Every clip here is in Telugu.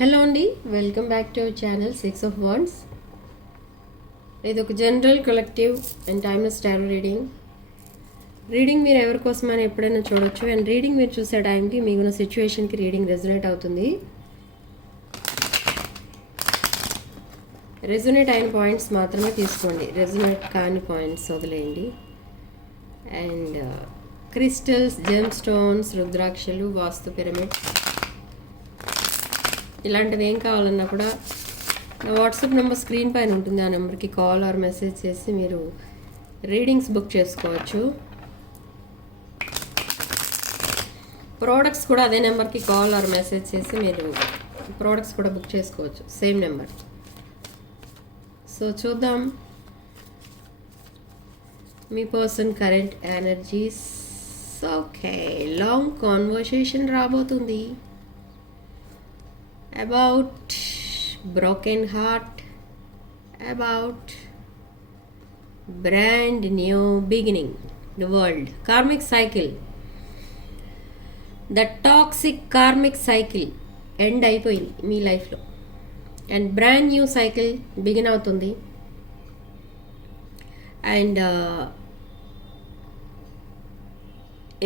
హలో అండి, welcome back to our channel 6 of Wands. ఇది ఒక general collective and timeless tarot reading మీరు ఎవరి కోసమని ఎప్పుడైనా చూడొచ్చు. అండ్ రీడింగ్ మీరు చూసే టైంకి మీకున్న సిచ్యువేషన్కి రీడింగ్ రెజొనేట్ అవుతుంది. రెజొనేట్ అయిన పాయింట్స్ మాత్రమే తీసుకోండి, రెజొనేట్ కాని పాయింట్స్ వదిలేయండి. అండ్ క్రిస్టల్స్, జెమ్ స్టోన్స్, రుద్రాక్షలు, వాస్తు పిరమిడ్ ఇలాంటివి ఏం కావాలన్నా కూడా నా వాట్సాప్ నెంబర్ స్క్రీన్ పైన ఉంటుంది. ఆ నెంబర్కి కాల్ ఆర్ మెసేజ్ చేసి మీరు రీడింగ్స్ బుక్ చేసుకోవచ్చు. ప్రోడక్ట్స్ కూడా అదే నెంబర్కి కాల్ ఆర్ మెసేజ్ చేసి మీరు ప్రోడక్ట్స్ కూడా బుక్ చేసుకోవచ్చు, సేమ్ నెంబర్. సో చూద్దాం మీ person current energies. Okay, long conversation రాబోతుంది about broken heart, about brand new beginning, the world, karmic cycle, the toxic karmic cycle end అయిపోయింది మీ లైఫ్లో and brand new cycle begin అవుతుంది. And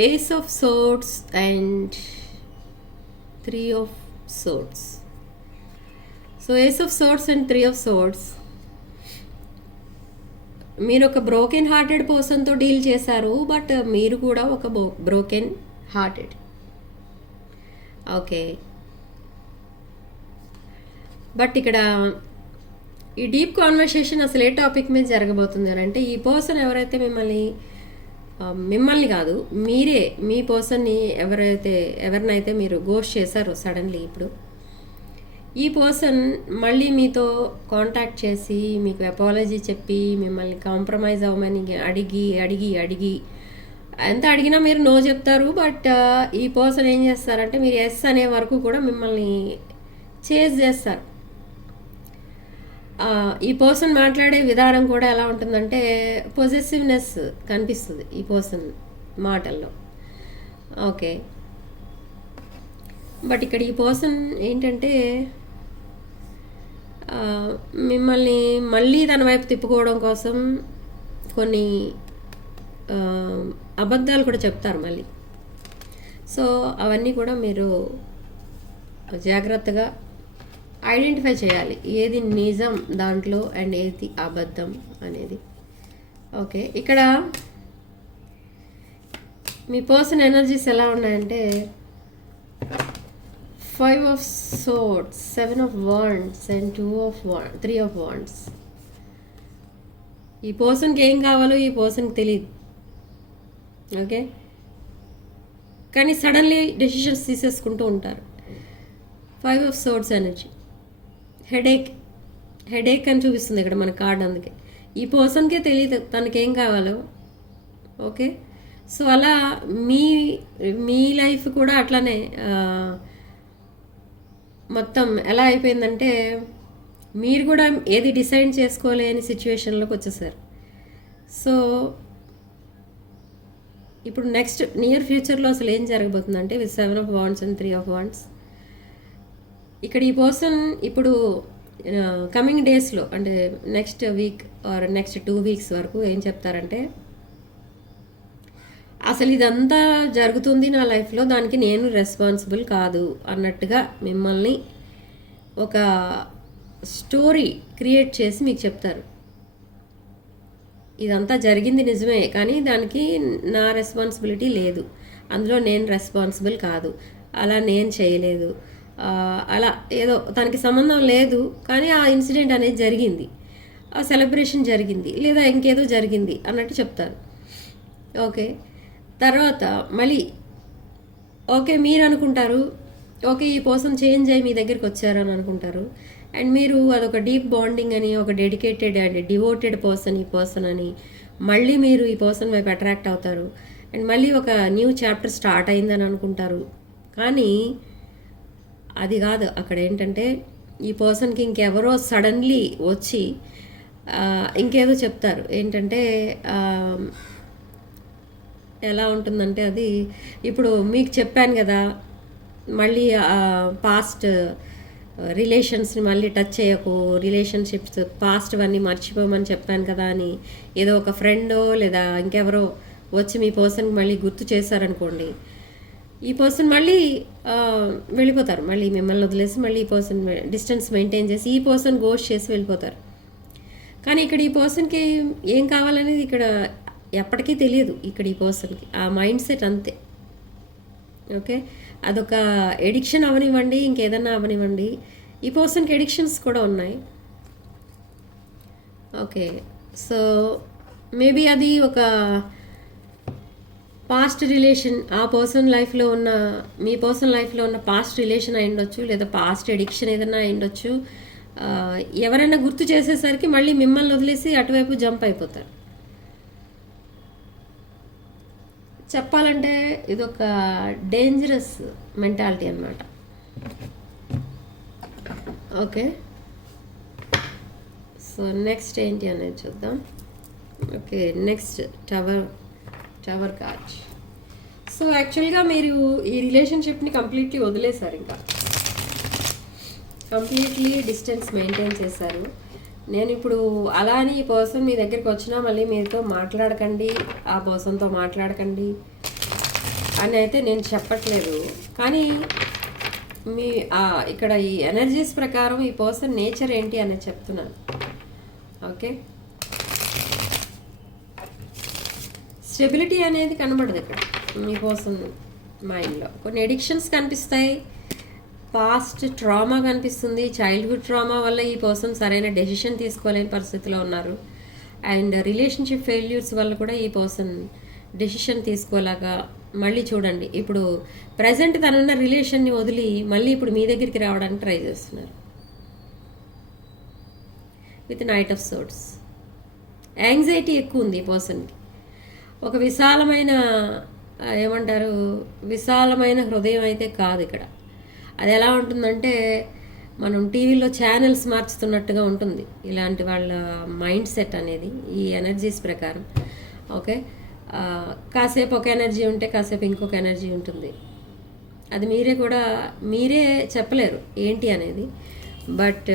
ace of swords and 3 of swords. So ace of swords and 3 of swords, మీరు ఒక బ్రోకెన్ హార్టెడ్ పర్సన్తో డీల్ చేశారు, బట్ మీరు కూడా ఒక బ్రోకెన్ హార్టెడ్. ఓకే, బట్ ఇక్కడ ఈ డీప్ కాన్వర్సేషన్ అసలు ఏ టాపిక్ మీద జరగబోతుంది అని అంటే, ఈ పర్సన్ ఎవరైతే మిమ్మల్ని కాదు, మీరే మీ పర్సన్ని ఎవరినైతే మీరు గోస్ట్ చేశారో సడన్లీ, ఇప్పుడు ఈ పర్సన్ మళ్ళీ మీతో కాంటాక్ట్ చేసి మీకు అపాలజీ చెప్పి మిమ్మల్ని కాంప్రమైజ్ అవ్వమని అడిగి అడిగి అడిగి ఎంత అడిగినా మీరు నో చెప్తారు. బట్ ఈ పర్సన్ ఏం చేస్తారంటే, మీరు ఎస్ అనే వరకు కూడా మిమ్మల్ని చేజ్ చేస్తారు. ఈ పర్సన్ మాట్లాడే విధానం కూడా ఎలా ఉంటుందంటే, పొజెసివ్నెస్ కనిపిస్తుంది ఈ పర్సన్ మాటల్లో. ఓకే, బట్ ఇక్కడ ఈ పర్సన్ ఏంటంటే, మిమ్మల్ని మళ్ళీ తన వైపు తిప్పుకోవడం కోసం కొన్ని అబద్ధాలు కూడా చెప్తారు మళ్ళీ. సో అవన్నీ కూడా మీరు జాగ్రత్తగా ఐడెంటిఫై చేయాలి, ఏది నిజం దాంట్లో అండ్ ఏది అబద్ధం అనేది. ఓకే, ఇక్కడ మీ పర్సన్ ఎనర్జీస్ ఎలా ఉన్నాయంటే, 5 of swords, 7 of wands and 3 of wands. ఈ పర్సన్కి ఏం కావాలో ఈ పర్సన్కి తెలియదు. ఓకే, కానీ సడన్లీ డెసిషన్స్ తీసేసుకుంటూ ఉంటారు. 5 of swords ఎనర్జీ, హెడేక్ అని చూపిస్తుంది ఇక్కడ మన కార్డ్. అందుకే ఈ పర్సన్కే తెలియదు తనకేం కావాలో. ఓకే, సో అలా మీ లైఫ్ కూడా అట్లానే మొత్తం ఎలా అయిపోయిందంటే, మీరు కూడా ఏది డిసైడ్ చేసుకోలేని సిచ్యువేషన్లోకి వచ్చేసారు. సో ఇప్పుడు నెక్స్ట్ నియర్ ఫ్యూచర్లో అసలు ఏం జరగబోతుందంటే, with 7 of wands and 3 of wands, ఇక్కడ ఈ పర్సన్ ఇప్పుడు కమింగ్ డేస్లో అంటే next week or next 2 weeks వరకు ఏం చెప్తారంటే, అసలు ఇదంతా జరుగుతుంది నా లైఫ్లో, దానికి నేను రెస్పాన్సిబుల్ కాదు అన్నట్టుగా మిమ్మల్ని ఒక స్టోరీ క్రియేట్ చేసి మీకు చెప్తారు. ఇదంతా జరిగింది నిజమే, కానీ దానికి నా రెస్పాన్సిబిలిటీ లేదు, అందులో నేను రెస్పాన్సిబుల్ కాదు, అలా నేను చేయలేదు, అలా ఏదో తనకి సంబంధం లేదు, కానీ ఆ ఇన్సిడెంట్ అనేది జరిగింది, ఆ సెలబ్రేషన్ జరిగింది, లేదా ఇంకేదో జరిగింది అన్నట్టు చెప్తారు. ఓకే, తర్వాత మళ్ళీ ఓకే మీరు అనుకుంటారు, ఓకే ఈ పర్సన్ చేంజ్ అయ్యి మీ దగ్గరికి వచ్చారు అని అనుకుంటారు. అండ్ మీరు అదొక డీప్ బాండింగ్ అని, ఒక డెడికేటెడ్ అండ్ డివోటెడ్ పర్సన్ ఈ పర్సన్ అని, మళ్ళీ మీరు ఈ పర్సన్ వైపు అట్రాక్ట్ అవుతారు. అండ్ మళ్ళీ ఒక న్యూ చాప్టర్ స్టార్ట్ అయిందని అనుకుంటారు. కానీ అది కాదు. అక్కడ ఏంటంటే, ఈ పర్సన్కి ఇంకెవరో సడన్లీ వచ్చి ఇంకేదో చెప్తారు. ఏంటంటే ఎలా ఉంటుందంటే, అది ఇప్పుడు మీకు చెప్పాను కదా, మళ్ళీ పాస్ట్ రిలేషన్స్ని మళ్ళీ టచ్ చేయకు, రిలేషన్షిప్స్ పాస్ట్ అన్నీ మర్చిపోమని చెప్పాను కదా అని ఏదో ఒక ఫ్రెండో లేదా ఇంకెవరో వచ్చి మీ పర్సన్కి మళ్ళీ గుర్తు చేశారనుకోండి, ఈ పర్సన్ మళ్ళీ వెళ్ళిపోతారు. మళ్ళీ మిమ్మల్ని వదిలేసి మళ్ళీ ఈ పర్సన్ డిస్టెన్స్ మెయింటైన్ చేసి ఈ పర్సన్ గోస్ట్ చేసి వెళ్ళిపోతారు. కానీ ఇక్కడ ఈ పర్సన్కి ఏం కావాలనేది ఇక్కడ ఎప్పటికీ తెలియదు. ఇక్కడ ఈ పర్సన్కి ఆ మైండ్ సెట్ అంతే. ఓకే, అదొక ఎడిక్షన్ అవనివ్వండి, ఇంకేదన్నా అవనివ్వండి, ఈ పర్సన్కి ఎడిక్షన్స్ కూడా ఉన్నాయి. ఓకే, సో మేబీ అది ఒక పాస్ట్ రిలేషన్, ఆ పర్సన్ లైఫ్లో ఉన్న మీ పర్సన్ లైఫ్లో ఉన్న పాస్ట్ రిలేషన్ అయి ఉండొచ్చు, లేదా పాస్ట్ ఎడిక్షన్ ఏదైనా అయి ఉండొచ్చు. ఎవరైనా గుర్తు చేసేసరికి మళ్ళీ మిమ్మల్ని వదిలేసి అటువైపు జంప్ అయిపోతారు. చెప్పాలంటే ఇదొక డేంజరస్ మెంటాలిటీ అన్నమాట. ఓకే, సో నెక్స్ట్ ఏంటి అనేది చూద్దాం. Okay, next tower card. So యాక్చువల్గా మీరు ఈ రిలేషన్షిప్ని కంప్లీట్లీ వదిలేశారు, ఇంకా కంప్లీట్లీ డిస్టెన్స్ మెయింటైన్ చేశారు. నేను ఇప్పుడు అలా అని ఈ పర్సన్ మీ దగ్గరికి వచ్చినా మళ్ళీ మీతో మాట్లాడకండి, ఆ పర్సన్తో మాట్లాడకండి అని అయితే నేను చెప్పట్లేదు. కానీ మీ ఇక్కడ ఈ ఎనర్జీస్ ప్రకారం ఈ పర్సన్ నేచర్ ఏంటి అనేది చెప్తున్నాను. ఓకే, స్టెబిలిటీ అనేది కనబడదు ఇక్కడ మీ పర్సన్ మైండ్లో. కొన్ని ఎడిక్షన్స్ కనిపిస్తాయి, పాస్ట్ ట్రామా కనిపిస్తుంది, చైల్డ్హుడ్ ట్రామా వల్ల ఈ పర్సన్ సరైన డెసిషన్ తీసుకోలేని పరిస్థితిలో ఉన్నారు. అండ్ రిలేషన్షిప్ ఫెయిల్యూర్స్ వల్ల కూడా ఈ పర్సన్ డెసిషన్ తీసుకోలేక మళ్ళీ చూడండి ఇప్పుడు ప్రజెంట్ తనున్న రిలేషన్ని వదిలి మళ్ళీ ఇప్పుడు మీ దగ్గరికి రావడానికి ట్రై చేస్తున్నారు with knight of swords. Anxiety ఎక్కువ ఉంది ఈ పర్సన్కి. ఒక విశాలమైన ఏమంటారు, విశాలమైన హృదయం అయితే కాదు ఇక్కడ. అది ఎలా ఉంటుందంటే మనం టీవీలో ఛానల్స్ మార్చుతున్నట్టుగా ఉంటుంది ఇలాంటి వాళ్ళ మైండ్ సెట్ అనేది ఈ ఎనర్జీస్ ప్రకారం. ఓకే, కాసేపు ఒక ఎనర్జీ ఉంటే కాసేపు ఇంకొక ఎనర్జీ ఉంటుంది. అది మీరే చెప్పలేరు ఏంటి అనేది. బట్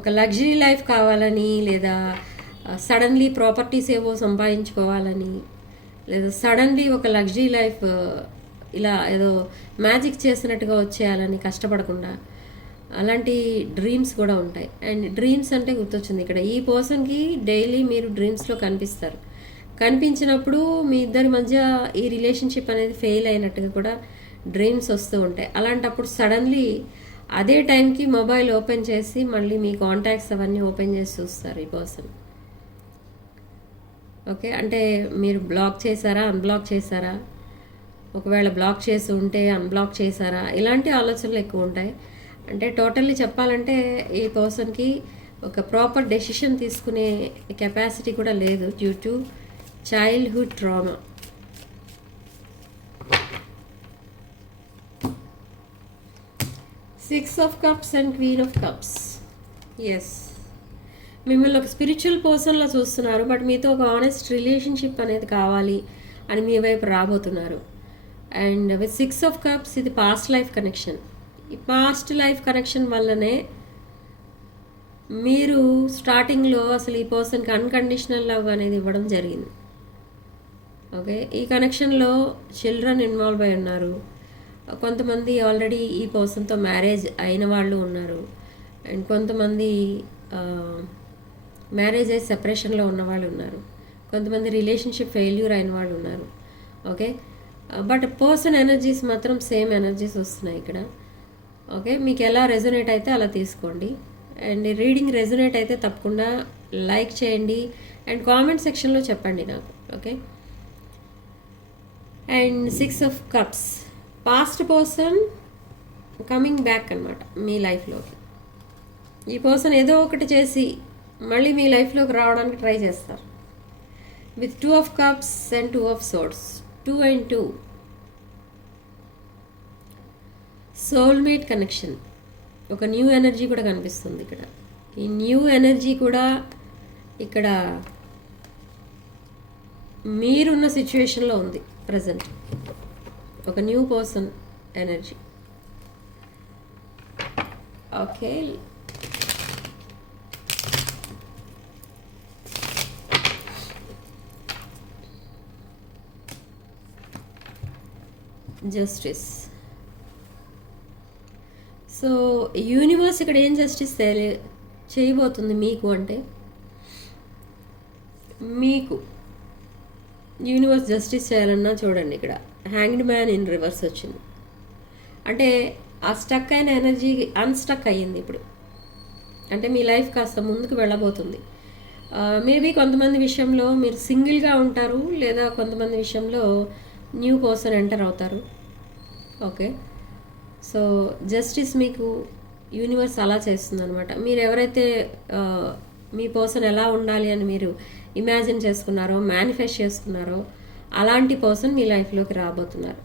ఒక లగ్జరీ లైఫ్ కావాలని, లేదా సడన్లీ ప్రాపర్టీస్ ఏవో సంపాదించుకోవాలని, లేదా సడన్లీ ఒక లగ్జరీ లైఫ్ ఇలా ఏదో మ్యాజిక్ చేసినట్టుగా వచ్చేయాలని కష్టపడకుండా అలాంటి డ్రీమ్స్ కూడా ఉంటాయి. అండ్ డ్రీమ్స్ అంటే గుర్తొచ్చింది ఇక్కడ ఈ పర్సన్కి డైలీ మీరు డ్రీమ్స్లో కనిపిస్తారు. కనిపించినప్పుడు మీ ఇద్దరి మధ్య ఈ రిలేషన్షిప్ అనేది ఫెయిల్ అయినట్టుగా కూడా డ్రీమ్స్ వస్తూ ఉంటాయి. అలాంటప్పుడు సడన్లీ అదే టైంకి మొబైల్ ఓపెన్ చేసి మళ్ళీ మీ కాంటాక్ట్స్ అవన్నీ ఓపెన్ చేసి చూస్తారు ఈ పర్సన్. ఓకే, అంటే మీరు బ్లాక్ చేశారా, అన్బ్లాక్ చేశారా, ఒకవేళ బ్లాక్ చేసి ఉంటే అన్బ్లాక్ చేశారా, ఇలాంటి ఆలోచనలు ఎక్కువ ఉంటాయి. అంటే టోటల్లీ చెప్పాలంటే ఈ పర్సన్కి ఒక ప్రాపర్ డెసిషన్ తీసుకునే కెపాసిటీ కూడా లేదు due to childhood trauma. Six of cups and queen of cups. Yes, మిమ్మల్ని ఒక స్పిరిచువల్ పర్సన్లో చూస్తున్నారు, బట్ మీతో ఒక ఆనెస్ట్ రిలేషన్షిప్ అనేది కావాలి అని మీ వైపు రాబోతున్నారు. And with six of cups ఇది పాస్ట్ లైఫ్ కనెక్షన్. ఈ పాస్ట్ లైఫ్ కనెక్షన్ వల్లనే మీరు స్టార్టింగ్లో అసలు ఈ పర్సన్కి అన్కండిషనల్ లవ్ అనేది ఇవ్వడం జరిగింది. ఓకే, ఈ కనెక్షన్లో చిల్డ్రన్ ఇన్వాల్వ్ అయి ఉన్నారు. కొంతమంది ఆల్రెడీ ఈ పర్సన్తో మ్యారేజ్ అయిన వాళ్ళు ఉన్నారు. అండ్ కొంతమంది మ్యారేజ్ అయ్యి సెపరేషన్లో ఉన్న వాళ్ళు ఉన్నారు. కొంతమంది రిలేషన్షిప్ ఫెయిల్యూర్ అయిన వాళ్ళు ఉన్నారు. ఓకే, బట్ పర్సన్ ఎనర్జీస్ మాత్రం సేమ్ ఎనర్జీస్ వస్తున్నాయి ఇక్కడ. ఓకే, మీకు ఎలా రెజొనేట్ అయితే అలా తీసుకోండి. అండ్ రీడింగ్ రెజొనేట్ అయితే తప్పకుండా లైక్ చేయండి అండ్ కామెంట్ సెక్షన్లో చెప్పండి నాకు. Okay, and six of cups past person coming back అనమాట మీ లైఫ్లోకి. ఈ పర్సన్ ఏదో ఒకటి చేసి మళ్ళీ మీ లైఫ్లోకి రావడానికి ట్రై చేస్తారు with two of cups and two of swords. 2 and 2 soulmate connection. ఒక న్యూ ఎనర్జీ కూడా కనిపిస్తుంది ఇక్కడ. ఈ న్యూ ఎనర్జీ కూడా ఇక్కడ మీరున్న సిచ్యువేషన్లో ఉంది ప్రజెంట్. ఒక new person energy. Okay, justice. So universe ఇక్కడ ఏం జస్టిస్ చేయబోతుంది మీకు అంటే, మీకు యూనివర్స్ జస్టిస్ చేయాలన్నా చూడండి, ఇక్కడ హ్యాంగ్డ్ మ్యాన్ ఇన్ రివర్స్ వచ్చింది. అంటే ఆ స్టక్ అయిన ఎనర్జీ అన్స్టక్ అయ్యింది ఇప్పుడు. అంటే మీ లైఫ్ కాస్త ముందుకు వెళ్ళబోతుంది. మేబీ కొంతమంది విషయంలో మీరు సింగిల్గా ఉంటారు, లేదా కొంతమంది విషయంలో న్యూ పర్సన్ ఎంటర్ అవుతారు. ఓకే, సో జస్టిస్ మీకు యూనివర్స్ అలా చేస్తుంది అనమాట. మీరు ఎవరైతే మీ పర్సన్ ఎలా ఉండాలి అని మీరు ఇమాజిన్ చేసుకున్నారో, మేనిఫెస్ట్ చేసుకున్నారో, అలాంటి పర్సన్ మీ లైఫ్లోకి రాబోతున్నారు.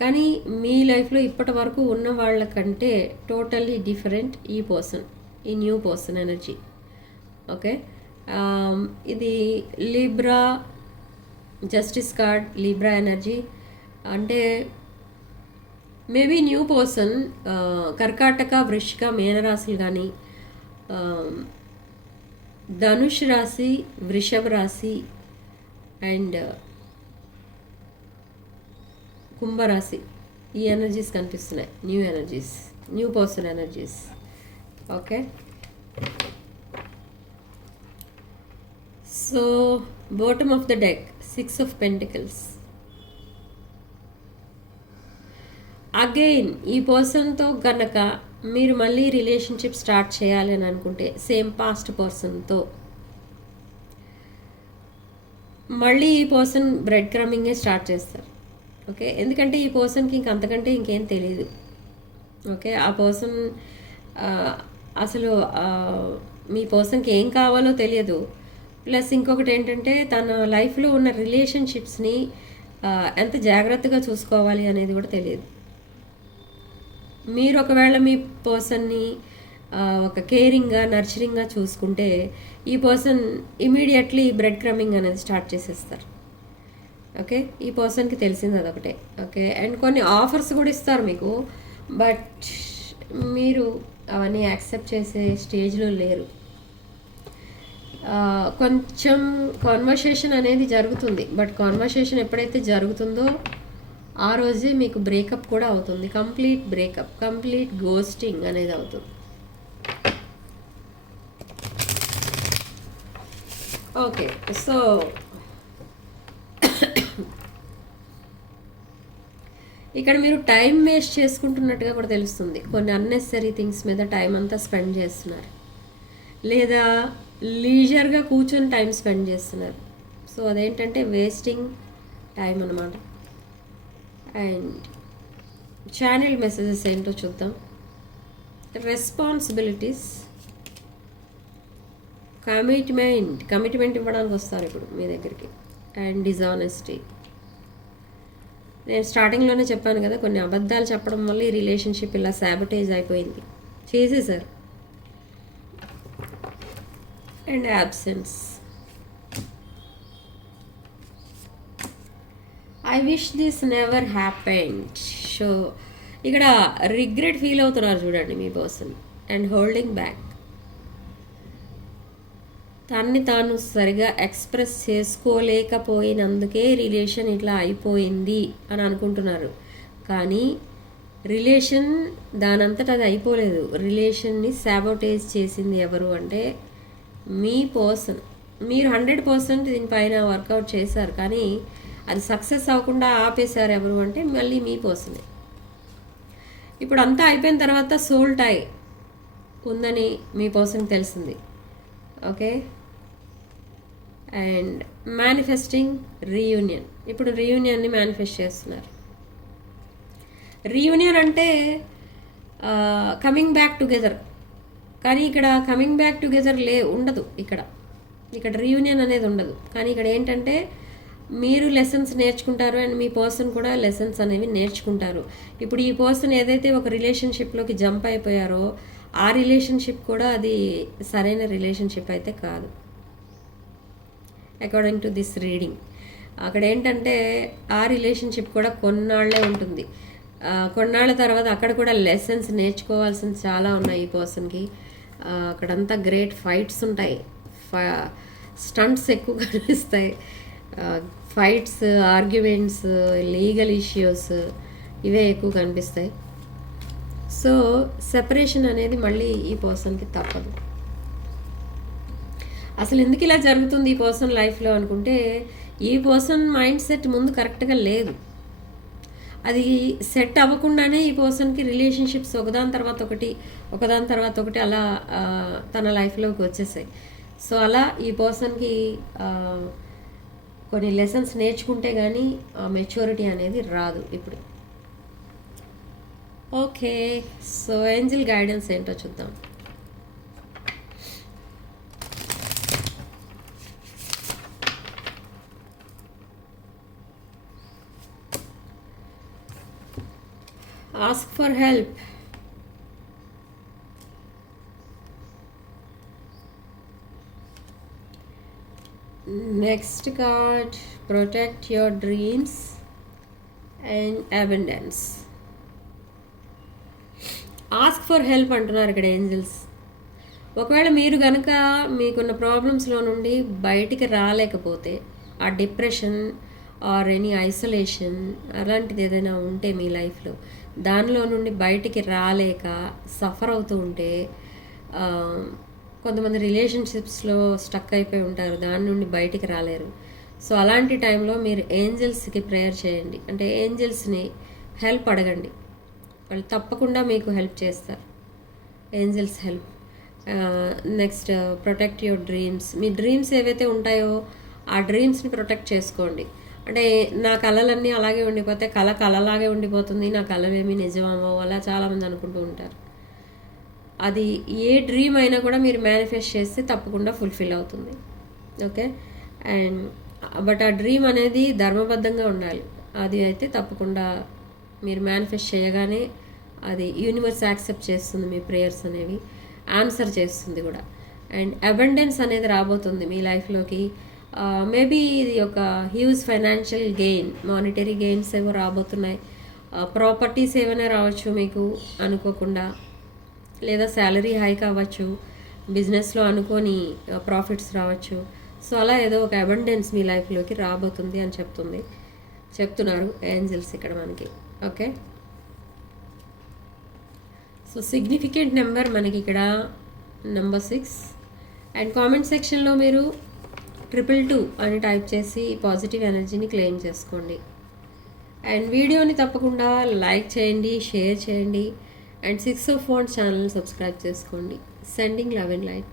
కానీ మీ లైఫ్లో ఇప్పటి వరకు ఉన్న వాళ్ళకంటే టోటల్లీ డిఫరెంట్ ఈ పర్సన్, ఈ న్యూ పర్సన్ ఎనర్జీ. ఓకే, ఇది Libra justice card, Libra energy. అంటే మేబీ న్యూ పర్సన్ కర్కాటక, వృశ్చిక, మీనరాశులు కానీ, ధనుష్ రాశి, వృషభ రాశి అండ్ కుంభరాశి, ఈ ఎనర్జీస్ కనిపిస్తున్నాయి. New energies, new person energies. Okay, so bottom of the deck 6 of Pentacles. Again ఈ పర్సన్తో కనుక మీరు మళ్ళీ రిలేషన్షిప్ స్టార్ట్ చేయాలి అని అనుకుంటే, సేమ్ పాస్ట్ పర్సన్తో మళ్ళీ ఈ పర్సన్ బ్రెడ్ క్రమింగే స్టార్ట్ చేస్తారు. ఓకే, ఎందుకంటే ఈ పర్సన్కి అంతకంటే ఇంకేం తెలియదు. ఓకే, ఆ పర్సన్ అసలు మీ పర్సన్కి ఏం కావాలో తెలియదు. ప్లస్ ఇంకొకటి ఏంటంటే, తన లైఫ్లో ఉన్న రిలేషన్షిప్స్ని ఎంత జాగ్రత్తగా చూసుకోవాలి అనేది కూడా తెలియదు. మీరు ఒకవేళ మీ పర్సన్ని ఒక కేరింగ్గా, నర్చరింగ్గా చూసుకుంటే, ఈ పర్సన్ ఇమీడియట్లీ బ్రెడ్ క్రమింగ్ అనేది స్టార్ట్ చేసేస్తారు. ఓకే, ఈ పర్సన్కి తెలిసింది అదొకటే. ఓకే, అండ్ కొన్ని ఆఫర్స్ కూడా ఇస్తారు మీకు, బట్ మీరు అవన్నీ యాక్సెప్ట్ చేసే స్టేజ్లో లేరు. కొంచెం కాన్వర్సేషన్ అనేది జరుగుతుంది, బట్ కాన్వర్సేషన్ ఎప్పుడైతే జరుగుతుందో ఆ రోజే మీకు బ్రేకప్ కూడా అవుతుంది. కంప్లీట్ బ్రేకప్, కంప్లీట్ గోస్టింగ్ అనేది అవుతుంది. ఓకే, సో ఇక్కడ మీరు టైం వేస్ట్ చేసుకుంటున్నట్టుగా కూడా తెలుస్తుంది. కొన్ని అన్నెసరీ థింగ్స్ మీద టైం అంతా స్పెండ్ చేస్తున్నారు, లేదా లీజర్గా కూర్చొని టైం స్పెండ్ చేస్తున్నారు. సో అదేంటంటే వేస్టింగ్ టైం అన్నమాట. అండ్ ఛానల్ మెసేజెస్ ఏంటో చూద్దాం. రెస్పాన్సిబిలిటీస్, కమిట్మెంట్ ఇవ్వడానికి వస్తారు ఇప్పుడు మీ దగ్గరికి. And dishonesty. నేను స్టార్టింగ్లోనే చెప్పాను కదా, కొన్ని అబద్ధాలు చెప్పడం వల్ల ఈ రిలేషన్షిప్ ఇలా సాబటేజ్ అయిపోయింది, చేసేసారు. And absence. I wish this never happened. So ఇక్కడ రిగ్రెట్ ఫీల్ అవుతున్నారు చూడండి మీ పర్సన్. అండ్ హోల్డింగ్ బ్యాక్, తన్ని తాను సరిగా ఎక్స్ప్రెస్ చేసుకోలేకపోయినందుకే రిలేషన్ ఇట్లా అయిపోయింది అని అనుకుంటున్నారు. కానీ రిలేషన్ దానంతట అది అయిపోలేదు. రిలేషన్ని సాబోటేజ్ చేసింది ఎవరు అంటే మీ పర్సన్. మీరు 100% దీనిపైన వర్కౌట్ చేశారు, కానీ అది సక్సెస్ అవ్వకుండా ఆపేశారు ఎవరు అంటే మళ్ళీ మీ పర్సనే. ఇప్పుడు అంతా అయిపోయిన తర్వాత సోల్ టై ఉందని మీ పర్సన్కి తెలిసింది. Okay, and manifesting reunion. ఇప్పుడు రీయూనియన్ని మేనిఫెస్ట్ చేస్తున్నారు. రీయూనియన్ అంటే కమింగ్ బ్యాక్ టుగెదర్, కానీ ఇక్కడ కమింగ్ బ్యాక్ టుగెదర్ ఉండదు. ఇక్కడ రీయూనియన్ అనేది ఉండదు. కానీ ఇక్కడ ఏంటంటే మీరు లెసన్స్ నేర్చుకుంటారు అండ్ మీ పర్సన్ కూడా లెసన్స్ అనేవి నేర్చుకుంటారు. ఇప్పుడు ఈ పర్సన్ ఏదైతే ఒక రిలేషన్షిప్లోకి జంప్ అయిపోయారో ఆ రిలేషన్షిప్ కూడా అది సరైన రిలేషన్షిప్ అయితే కాదు, అకార్డింగ్ టు దిస్ రీడింగ్. అక్కడ ఏంటంటే ఆ రిలేషన్షిప్ కూడా కొన్నాళ్లే ఉంటుంది. కొన్నాళ్ళ తర్వాత అక్కడ కూడా లెసన్స్ నేర్చుకోవాల్సింది చాలా ఉన్నాయి ఈ పర్సన్కి. అక్కడంతా గ్రేట్ ఫైట్స్ ఉంటాయి, స్టంట్స్ ఎక్కువ కనిపిస్తాయి, ఫైట్స్, ఆర్గ్యుమెంట్స్, లీగల్ ఇష్యూస్ ఇవే ఎక్కువ కనిపిస్తాయి. సో సెపరేషన్ అనేది మళ్ళీ ఈ పర్సన్కి తప్పదు. అసలు ఎందుకు ఇలా జరుగుతుంది ఈ పర్సన్ లైఫ్లో అనుకుంటే, ఈ పర్సన్ మైండ్ సెట్ ముందు కరెక్ట్గా లేదు. అది సెట్ అవ్వకుండానే ఈ పర్సన్కి రిలేషన్షిప్స్ ఒకదాని తర్వాత ఒకటి అలా తన లైఫ్లోకి వచ్చేసాయి. సో అలా ఈ పర్సన్కి కొన్ని లెసన్స్ నేర్చుకుంటే కానీ మెచ్యూరిటీ అనేది రాదు ఇప్పుడు. ఓకే, సో ఏంజెల్ గైడెన్స్ ఏంటో చూద్దాం. Ask for help. Next card, protect your dreams and abundance. Ask for help అంటున్నారు ఇక్కడ ఏంజల్స్. ఒకవేళ మీరు కనుక మీకున్న ప్రాబ్లమ్స్లో నుండి బయటికి రాలేకపోతే, ఆ డిప్రెషన్ ఆర్ ఎనీ ఐసోలేషన్ అలాంటిది ఏదైనా ఉంటే మీ లైఫ్లో, దానిలో నుండి బయటికి రాలేక సఫర్ అవుతూ ఉంటే, కొంతమంది రిలేషన్షిప్స్లో స్టక్ అయిపోయి ఉంటారు, దాని నుండి బయటికి రాలేరు. సో అలాంటి టైంలో మీరు ఏంజల్స్కి ప్రేయర్ చేయండి, అంటే ఏంజల్స్ని హెల్ప్ అడగండి, వాళ్ళు తప్పకుండా మీకు హెల్ప్ చేస్తారు. Angels help. Next, protect your dreams. Me dreams ఏవైతే ఉంటాయో ఆ డ్రీమ్స్ని ప్రొటెక్ట్ చేసుకోండి. అంటే నా కళలన్నీ అలాగే ఉండిపోతే కళలాగే ఉండిపోతుంది, నా కళలేమీ నిజమవ్వవు, అలా చాలామంది అనుకుంటూ ఉంటారు. అది ఏ డ్రీమ్ అయినా కూడా మీరు మేనిఫెస్ట్ చేస్తే తప్పకుండా ఫుల్ఫిల్ అవుతుంది. ఓకే, అండ్ బట్ ఆ డ్రీమ్ అనేది ధర్మబద్ధంగా ఉండాలి. అది అయితే తప్పకుండా మీరు మేనిఫెస్ట్ చేయగానే అది యూనివర్స్ యాక్సెప్ట్ చేస్తుంది, మీ ప్రేయర్స్ అనేవి ఆన్సర్ చేస్తుంది కూడా. అండ్ అబండెన్స్ అనేది రాబోతుంది మీ లైఫ్లోకి. మేబీ ఇది ఒక huge financial gain, monetary gains ఏవో రాబోతున్నాయి, ప్రాపర్టీస్ ఏమైనా రావచ్చు మీకు అనుకోకుండా, లేదా శాలరీ హైక్ అవ్వచ్చు, బిజినెస్లో అనుకోని ప్రాఫిట్స్ రావచ్చు. సో అలా ఏదో ఒక అబండెన్స్ మీ లైఫ్లోకి రాబోతుంది అని చెప్తున్నారు ఏంజల్స్ ఇక్కడ మనకి. ఓకే, సో సిగ్నిఫికెంట్ నెంబర్ మనకి ఇక్కడ నెంబర్ 6. అండ్ కామెంట్ సెక్షన్లో మీరు 222 అని టైప్ చేసి పాజిటివ్ ఎనర్జీని క్లెయిమ్ చేసుకోండి. అండ్ వీడియోని తప్పకుండా లైక్ చేయండి, షేర్ చేయండి, and 6 of Wands channel subscribe చేసుకోండి. Sending love and light.